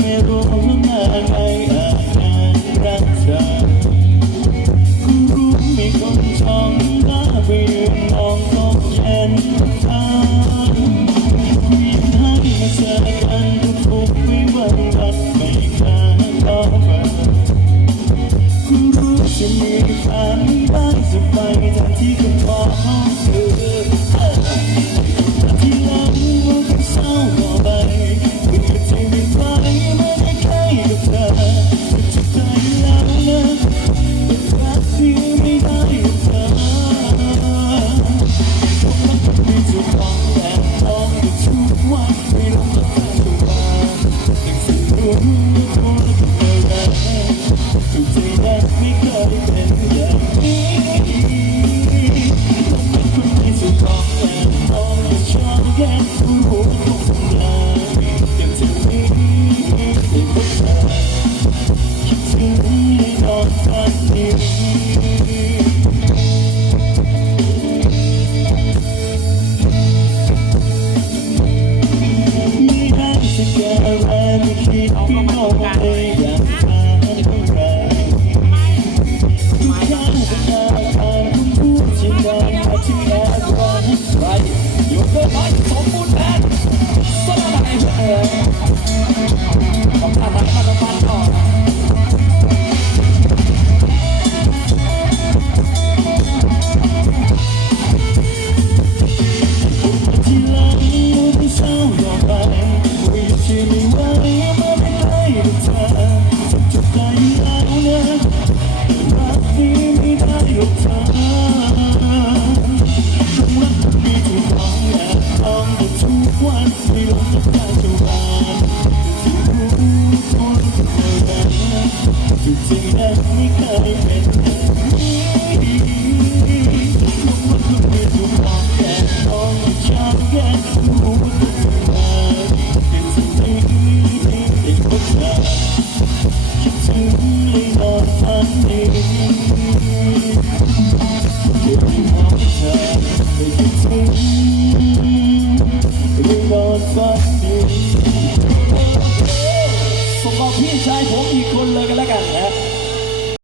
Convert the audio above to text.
ไม่รู้ว่าไงอาการรักเธอคุณรู้มีคนชองตาไปยืนมองตกเย็นทางมีให้มาเจอกันทุกๆวิวันวันไม่ขาดต่อมาคุณรู้จะมีแฟนบ้างจะไปแทนที่คุณมองเธอ ได้จะแก้อะไรไม่คิดน้องเองอยากาน ไม่เชื่อไม่ไหวมาไม่ได้กับเธอจะใจแล้วนะรักที่ไม่ได้กับเธอรักที่ถูกมองแอบมองอยู่ทุกวันไม่รู้จะได้เท่าไหร่ที่รู้ตัวเธอแล้วทุกสิ่งนั้นไม่